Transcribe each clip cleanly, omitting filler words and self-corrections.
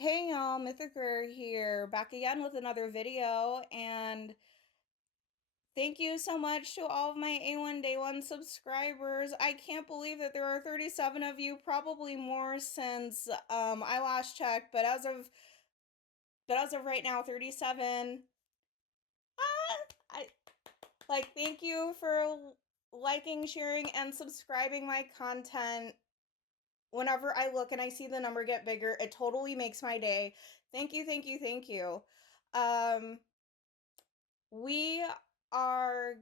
Hey y'all, Mythic Rare here, back again with another video, and thank you so much to all of my A1 Day 1 subscribers. I can't believe that there are 37 of you, probably more since I last checked, but as of right now, 37. Thank you for liking, sharing, and subscribing my content. Whenever I look and I see the number get bigger, it totally makes my day. Thank you, thank you, thank you. We are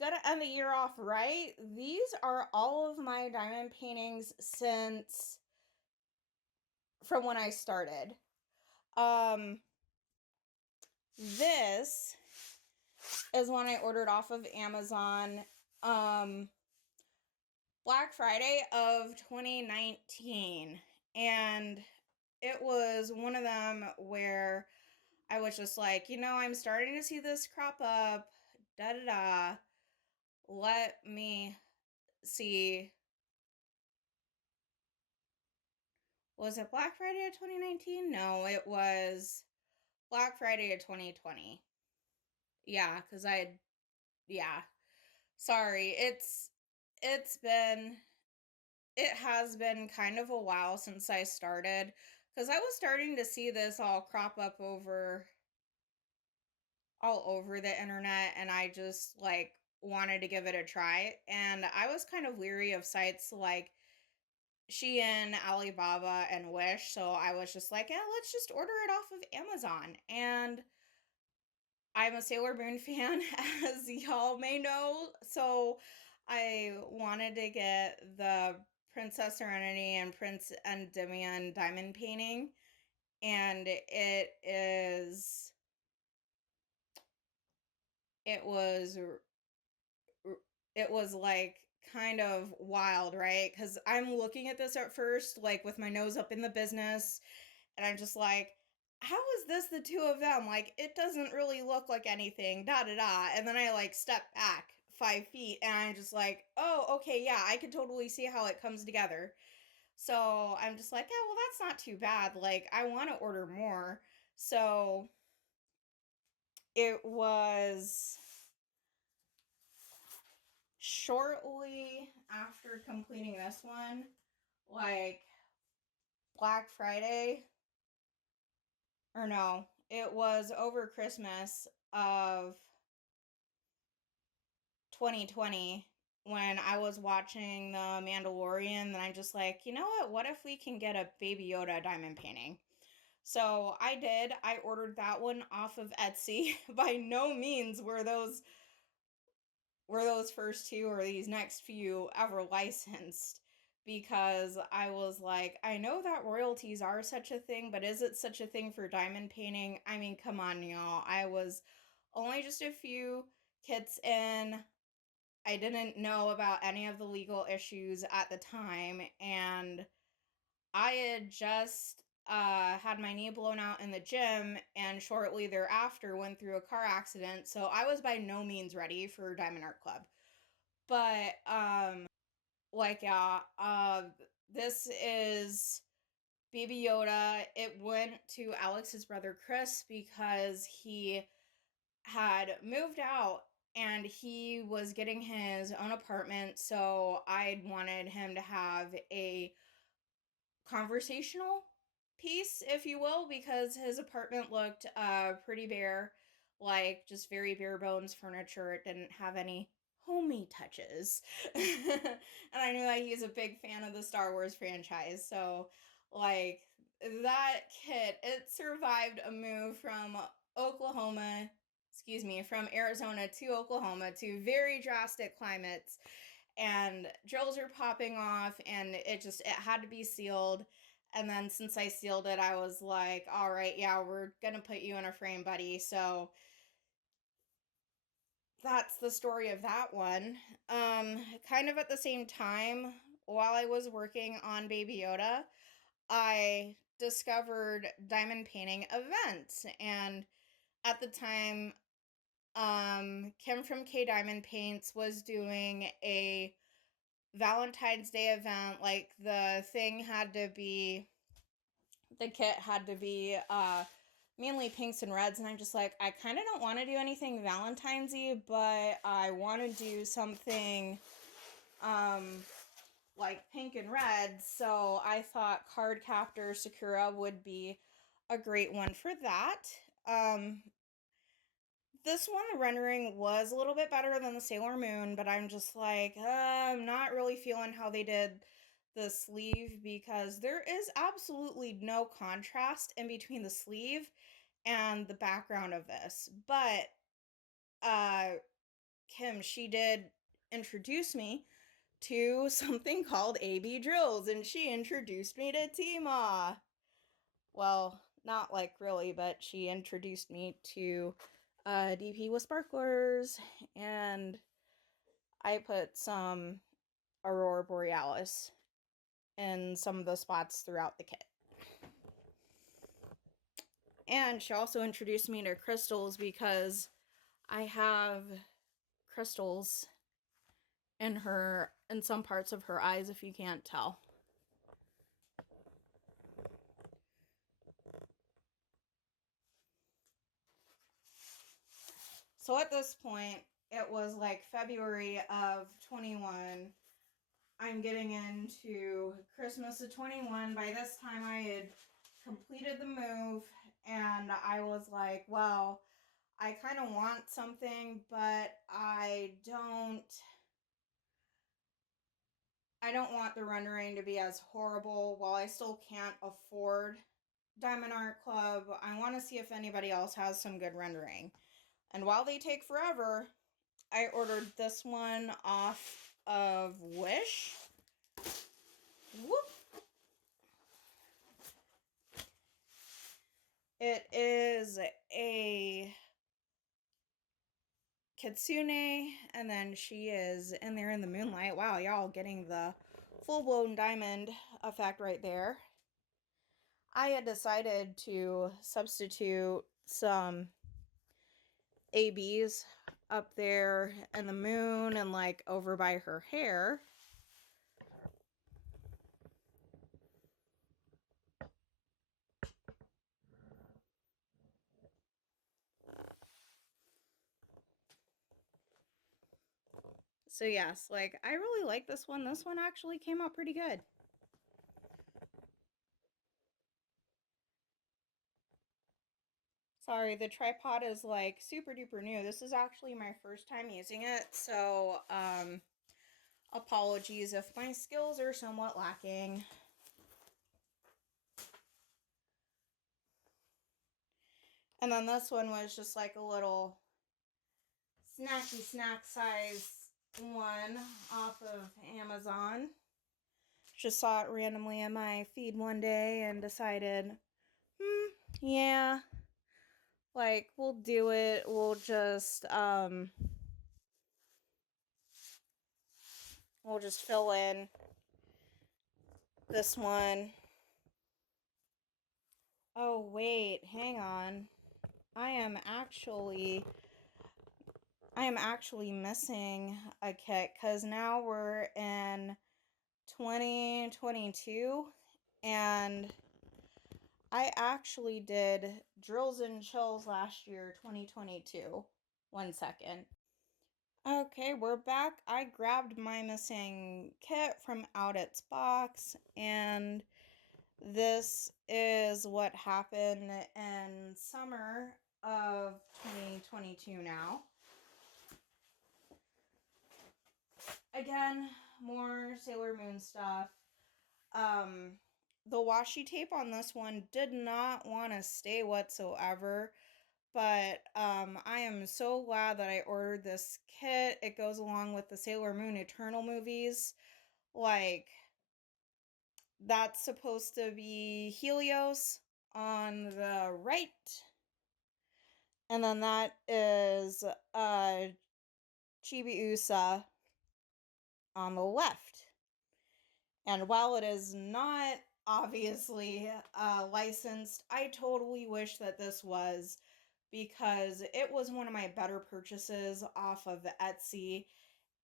gonna end the year off right. These are all of my diamond paintings since from when I started. This is one I ordered off of Amazon Black Friday of 2019, and it was one of them where I was just like, I'm starting to see this crop up, da-da-da. Let me see. Was it Black Friday of 2019? No, it was Black Friday of 2020. Yeah, because sorry. It has been kind of a while since I started, because I was starting to see this all crop up all over the internet, and I just wanted to give it a try. And I was kind of leery of sites like Shein, Alibaba, and Wish, so I was just like, yeah, let's just order it off of Amazon. And I'm a Sailor Moon fan, as y'all may know, so I wanted to get the Princess Serenity and Prince Endymion diamond painting, and it was like kind of wild, right? Because I'm looking at this at first like with my nose up in the business, and I'm just like, how is this the two of them? Like, it doesn't really look like anything, da da da. And then I step back 5 feet, and I'm just like, oh, okay, yeah, I can totally see how it comes together. So I'm just like, yeah, well, that's not too bad. Like, I want to order more. So it was shortly after completing this one, like Black Friday, or no, it was over Christmas of 2020 when I was watching the Mandalorian. And I'm just like, you know what if we can get a Baby Yoda diamond painting? So I did. I ordered that one off of Etsy. By no means were those first two or these next few ever licensed, because I was like, I know that royalties are such a thing, but is it such a thing for diamond painting? I mean, come on, y'all. I was only just a few kits in. I didn't know about any of the legal issues at the time, and I had just had my knee blown out in the gym, and shortly thereafter went through a car accident, so I was by no means ready for Diamond Art Club. But this is Baby Yoda. It went to Alex's brother Chris because he had moved out and he was getting his own apartment, so I wanted him to have a conversational piece, if you will, because his apartment looked pretty bare, like just very bare bones furniture. It didn't have any homey touches. And I knew that he's a big fan of the Star Wars franchise, so like that kit, it survived a move from Arizona to Oklahoma, to very drastic climates, and drills are popping off, and it had to be sealed. And then since I sealed it, I was like, all right, yeah, we're gonna put you in a frame, buddy. So that's the story of that one. Kind of at the same time, while I was working on Baby Yoda, I discovered diamond painting events. And at the time, Kim from K Diamond Paints was doing a Valentine's Day event. Like, the thing had to be the kit had to be mainly pinks and reds, and I'm just like, I kind of don't want to do anything Valentine's-y, but I want to do something like pink and red, so I thought Card Captor Sakura would be a great one for that. This one, the rendering was a little bit better than the Sailor Moon, but I'm just like, I'm not really feeling how they did the sleeve, because there is absolutely no contrast in between the sleeve and the background of this. But Kim, she did introduce me to something called AB Drills, and she introduced me to Tima. Well, not like really, but she introduced me to DP with sparklers, and I put some Aurora Borealis in some of the spots throughout the kit. And she also introduced me to crystals, because I have crystals in some parts of her eyes, if you can't tell. So at this point, it was like February of 21. I'm getting into Christmas of 21. By this time, I had completed the move, and I was like, well, I kind of want something, but I don't want the rendering to be as horrible. While I still can't afford Diamond Art Club, I want to see if anybody else has some good rendering. And while they take forever, I ordered this one off of Wish. Whoop. It is a Kitsune, and then she is in there in the moonlight. Wow, y'all getting the full-blown diamond effect right there. I had decided to substitute some ABs up there in the moon and like over by her hair. So yes, like I really like this one. This one actually came out pretty good. Sorry, the tripod is like super duper new. This is actually my first time using it, so apologies if my skills are somewhat lacking. And then this one was just like a little snacky snack size one off of Amazon. Just saw it randomly in my feed one day and decided, yeah, like we'll do it. We'll just fill in this one. Oh wait, hang on. I am actually missing a kit, because now we're in 2022, and I actually did Drills and Chills last year, 2022. 1 second. Okay, we're back. I grabbed my missing kit from out its box, and this is what happened in summer of 2022 now. Again, more Sailor Moon stuff. The washi tape on this one did not want to stay whatsoever, but I am so glad that I ordered this kit. It goes along with the Sailor Moon Eternal movies. Like, that's supposed to be Helios on the right, and then that is Chibiusa on the left. And while it is not obviously licensed, I totally wish that this was, because it was one of my better purchases off of Etsy,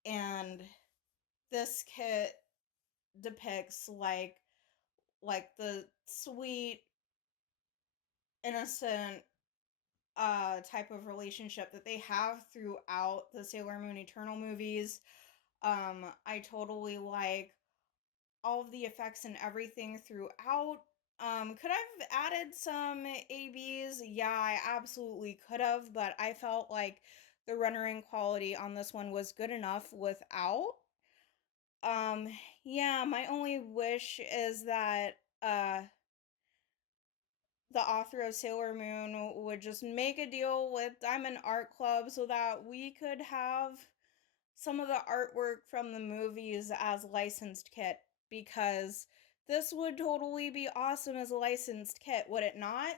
and this kit depicts like the sweet innocent type of relationship that they have throughout the Sailor Moon Eternal movies. I totally like all of the effects and everything throughout. Could I have added some ABs? Yeah, I absolutely could have, but I felt like the rendering quality on this one was good enough without. Um, yeah, my only wish is that the author of Sailor Moon would just make a deal with Diamond Art Club so that we could have some of the artwork from the movies as licensed kit, because this would totally be awesome as a licensed kit, would it not?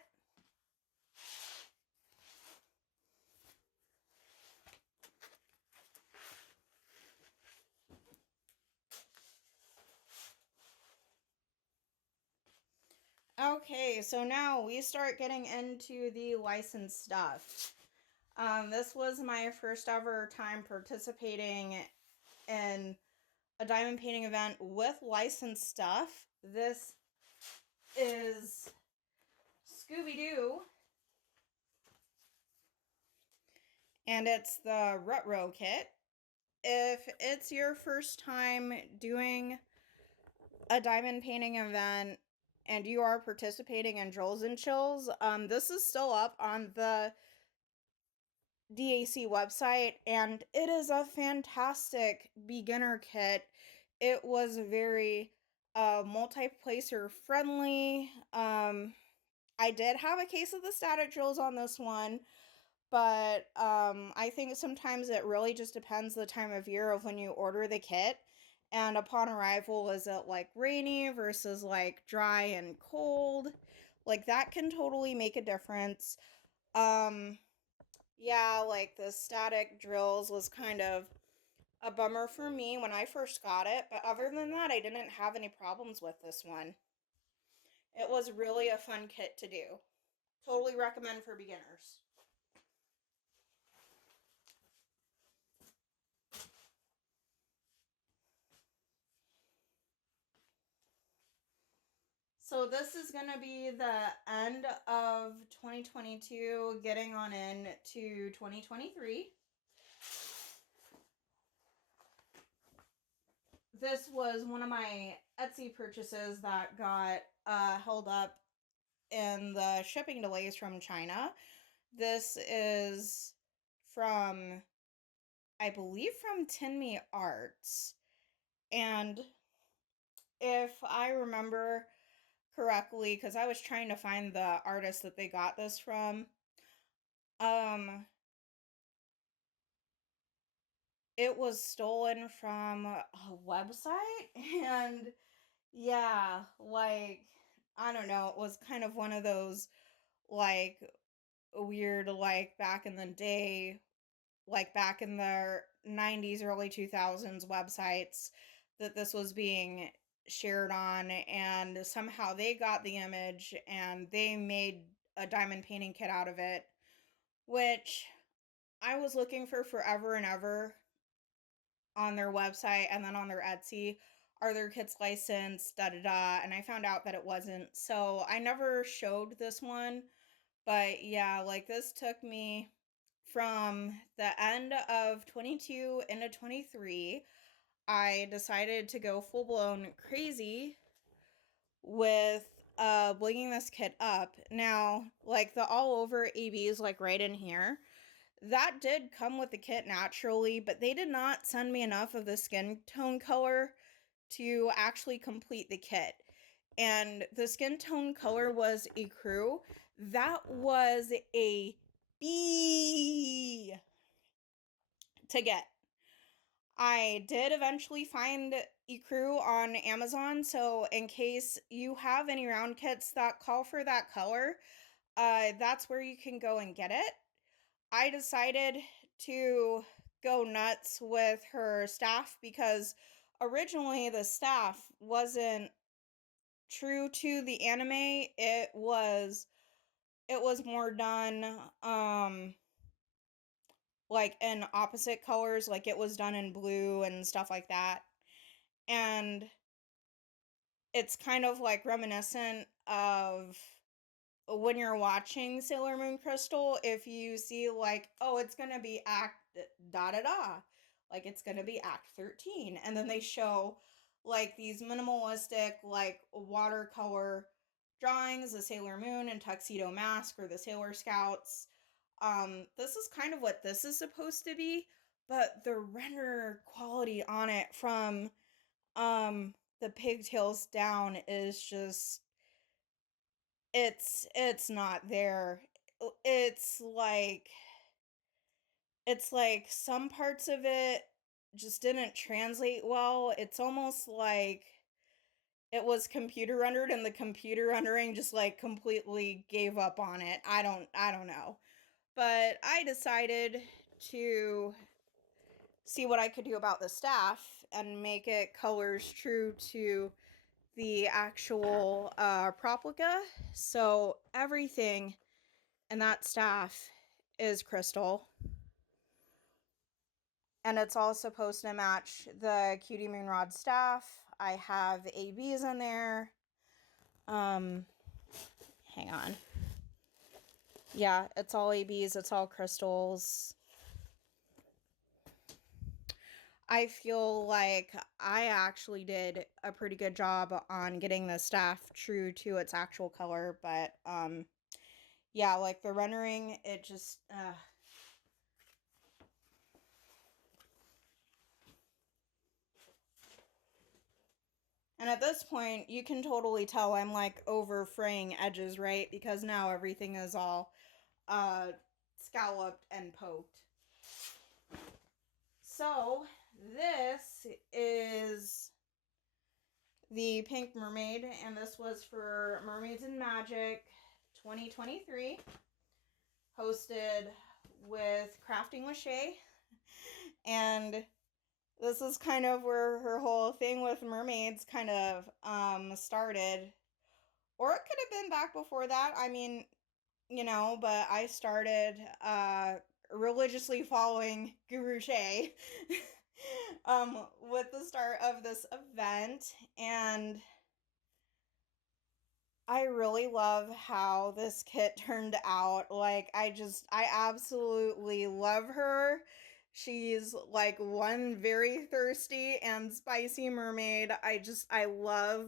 Okay, so now we start getting into the licensed stuff. This was my first ever time participating in a diamond painting event with licensed stuff. This is Scooby-Doo, and it's the Rutro kit. If it's your first time doing a diamond painting event and you are participating in Drills and Chills, this is still up on the DAC website, and it is a fantastic beginner kit. It was very multi-placer friendly. I did have a case of the static drills on this one, but I think sometimes it really just depends the time of year of when you order the kit. And upon arrival, is it like rainy versus like dry and cold? Like that can totally make a difference. Um, yeah, like the static drills was kind of a bummer for me when I first got it, but other than that, I didn't have any problems with this one. It was really a fun kit to do. Totally recommend for beginners. So this is going to be the end of 2022, getting on in to 2023. This was one of my Etsy purchases that got held up in the shipping delays from China. This is from, I believe, from Tinme Arts. And if I remember correctly, because I was trying to find the artist that they got this from, um, it was stolen from a website. And yeah, like, I don't know, it was kind of one of those, like, weird, like, back in the day, like, back in the 90s, early 2000s websites that this was being shared on, and somehow they got the image and they made a diamond painting kit out of it, which I was looking for forever and ever on their website and then on their Etsy. Are their kits licensed? Da da da. And I found out that it wasn't. So I never showed this one. But yeah, like this took me from the end of 22 into 23. I decided to go full blown crazy with blinging this kit up. Now, like the all over AB is like right in here. That did come with the kit naturally, but they did not send me enough of the skin tone color to actually complete the kit. And the skin tone color was ecru. That was a B to get. I did eventually find ecru on Amazon, so in case you have any round kits that call for that color, that's where you can go and get it. I decided to go nuts with her staff because originally the staff wasn't true to the anime. It was more done like in opposite colors, like it was done in blue and stuff like that. And it's kind of like reminiscent of when you're watching Sailor Moon Crystal, if you see like, oh, it's gonna be act da da da, like it's gonna be act 13, and then they show like these minimalistic like watercolor drawings of Sailor Moon and Tuxedo Mask or the Sailor Scouts. This is kind of what this is supposed to be, but the render quality on it from the pigtails down is just it's not there. It's like some parts of it just didn't translate well. It's almost like it was computer rendered and the computer rendering just like completely gave up on it. I don't know. But I decided to see what I could do about the staff and make it colors true to the actual Proplica. So everything in that staff is crystal. And it's all supposed to match the Cutie Moonrod staff. I have ABs in there. Hang on. Yeah, it's all ABs, it's all crystals. I feel like I actually did a pretty good job on getting the staff true to its actual color, but yeah, like the rendering, it just and at this point, you can totally tell I'm like over fraying edges, right? Because now everything is all scalloped and poked. So this is the Pink Mermaid, and this was for Mermaids and Magic 2023, hosted with Crafting with Shay. And this is kind of where her whole thing with mermaids kind of started. Or it could have been back before that. I mean, you know, but I started religiously following Guru Shay with the start of this event, and I really love how this kit turned out. Like, I absolutely love her. She's like one very thirsty and spicy mermaid. I love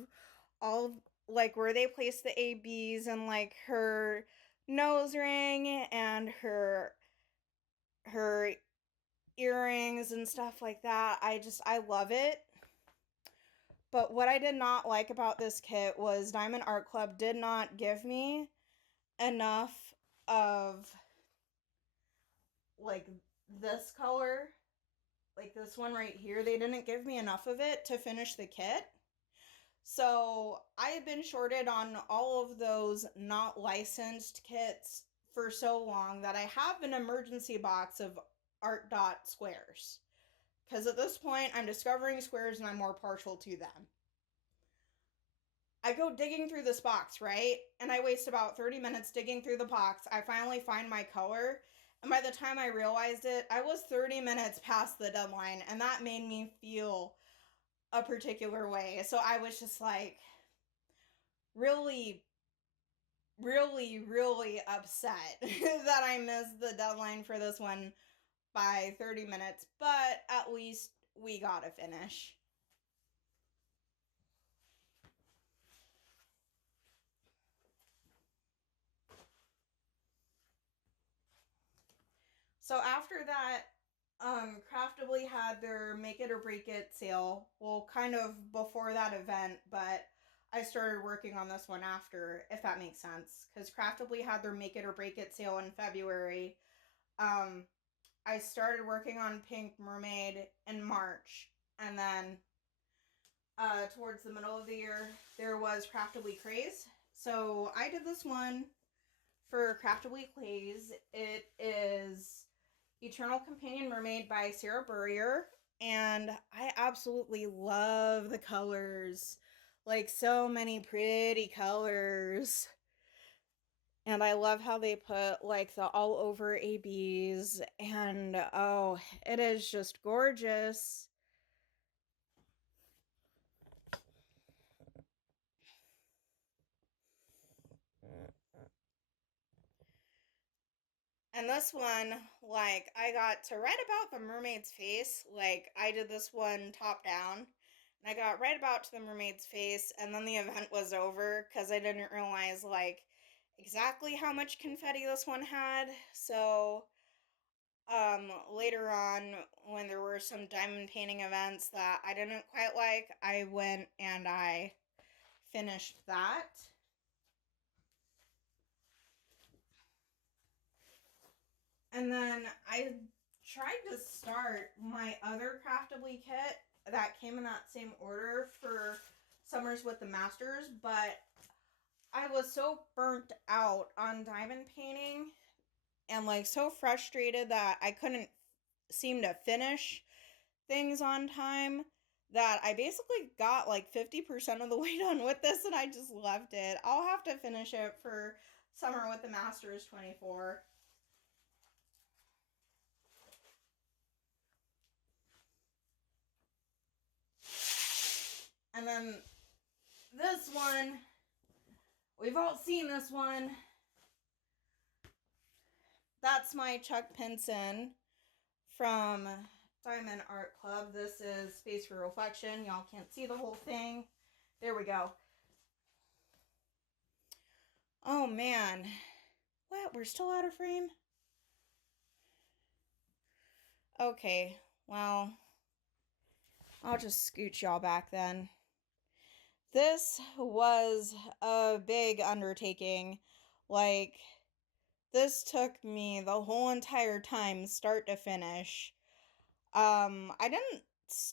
all like where they place the ABs and like her nose ring and her earrings and stuff like that. I love it. But what I did not like about this kit was Diamond Art Club did not give me enough of like this color, like this one right here. They didn't give me enough of it to finish the kit. So I have been shorted on all of those not licensed kits for so long that I have an emergency box of art dot squares. Because at this point, I'm discovering squares and I'm more partial to them. I go digging through this box, right? And I waste about 30 minutes digging through the box. I finally find my color. And by the time I realized it, I was 30 minutes past the deadline. And that made me feel a particular way. So I was just like really, really, really upset that I missed the deadline for this one by 30 minutes. But at least we got a finish. So after that, Craftably had their Make It or Break It sale. Well, kind of before that event, but I started working on this one after, if that makes sense. Because Craftably had their Make It or Break It sale in February. I started working on Pink Mermaid in March. And then towards the middle of the year, there was Craftably Craze. So I did this one for Craftably Craze. It is Eternal Companion Mermaid by Sarah Burrier, and I absolutely love the colors. Like, so many pretty colors. And I love how they put like the all over ABs, and oh, it is just gorgeous. And this one, like, I got to write about the mermaid's face. Like, I did this one top down. And I got right about to the mermaid's face, and then the event was over because I didn't realize, like, exactly how much confetti this one had. So, later on, when there were some diamond painting events that I didn't quite like, I went and I finished that. And then I tried to start my other Craftably kit that came in that same order for Summers with the Masters, but I was so burnt out on diamond painting and like so frustrated that I couldn't seem to finish things on time that I basically got like 50% of the way done with this and I just left it. I'll have to finish it for Summer with the Masters 24. And then this one, we've all seen this one. That's my Chuck Pinson from Diamond Art Club. This is Space for Reflection. Y'all can't see the whole thing. There we go. Oh man. What? We're still out of frame? Okay, well, I'll just scooch y'all back then. This was a big undertaking. Like, this took me the whole entire time, start to finish. I didn't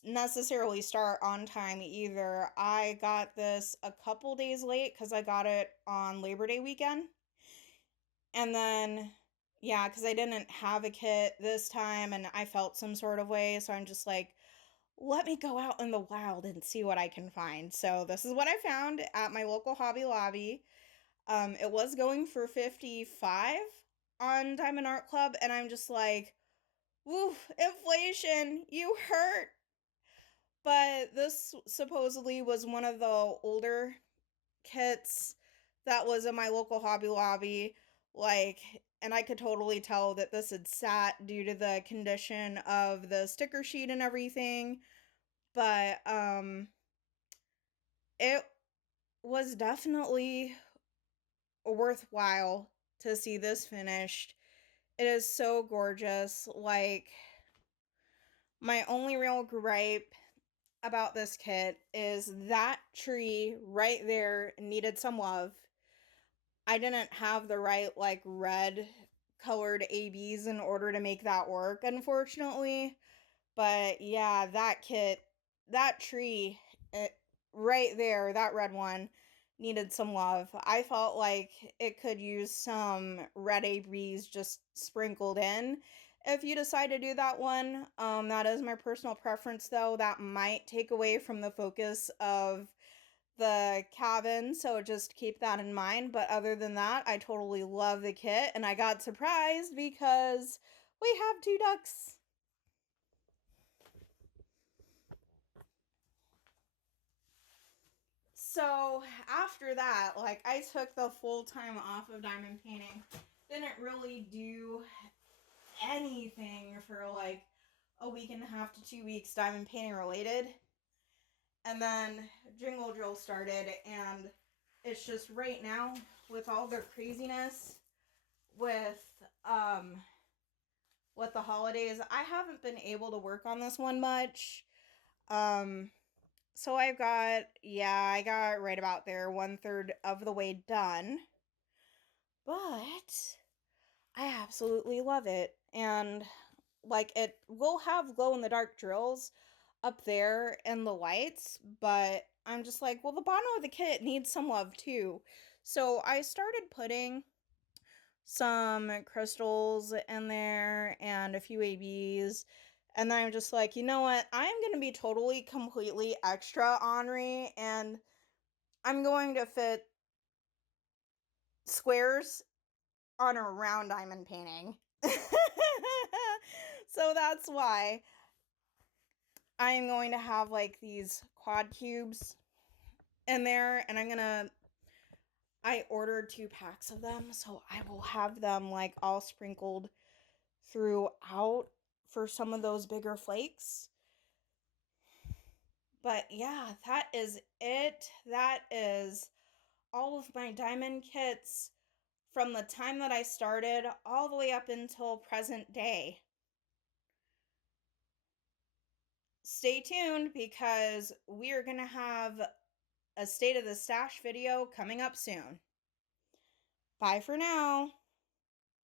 necessarily start on time either. I got this a couple days late because I got it on Labor Day weekend. And then, yeah, because I didn't have a kit this time and I felt some sort of way. So I'm just like, let me go out in the wild and see what I can find. So this is what I found at my local Hobby Lobby. It was going for $55 on Diamond Art Club. And I'm just like, woof, inflation, you hurt. But this supposedly was one of the older kits that was in my local Hobby Lobby. Like, and I could totally tell that this had sat due to the condition of the sticker sheet and everything. But, it was definitely worthwhile to see this finished. It is so gorgeous. Like, my only real gripe about this kit is that tree right there needed some love. I didn't have the right like red colored ABs in order to make that work, unfortunately. But yeah, that kit, that tree, right there, that red one needed some love. I felt like it could use some red ABs just sprinkled in. If you decide to do that one, that is my personal preference though. That might take away from the focus of the cabin, so just keep that in mind. But other than that, I totally love the kit, and I got surprised because we have 2 ducks. So after that, like, I took the full time off of diamond painting. Didn't really do anything for like a week and a half to 2 weeks diamond painting related. And then Jingle Drill started, and it's just right now with all the craziness with with the holidays, I haven't been able to work on this one much. So I got right about there, 1/3 of the way done. But I absolutely love it. And like, it will have glow in the dark drills up there in the lights, but I'm just like, well, the bottom of the kit needs some love too. So I started putting some crystals in there and a few ABs. And then I'm just like, you know what? I'm going to be totally, completely extra ornery, and I'm going to fit squares on a round diamond painting. So that's why I'm going to have like these quad cubes in there, and I ordered 2 packs of them, so I will have them like all sprinkled throughout for some of those bigger flakes. But yeah, that is it. That is all of my diamond kits from the time that I started all the way up until present day. Stay tuned because we are going to have a state of the stash video coming up soon. Bye for now.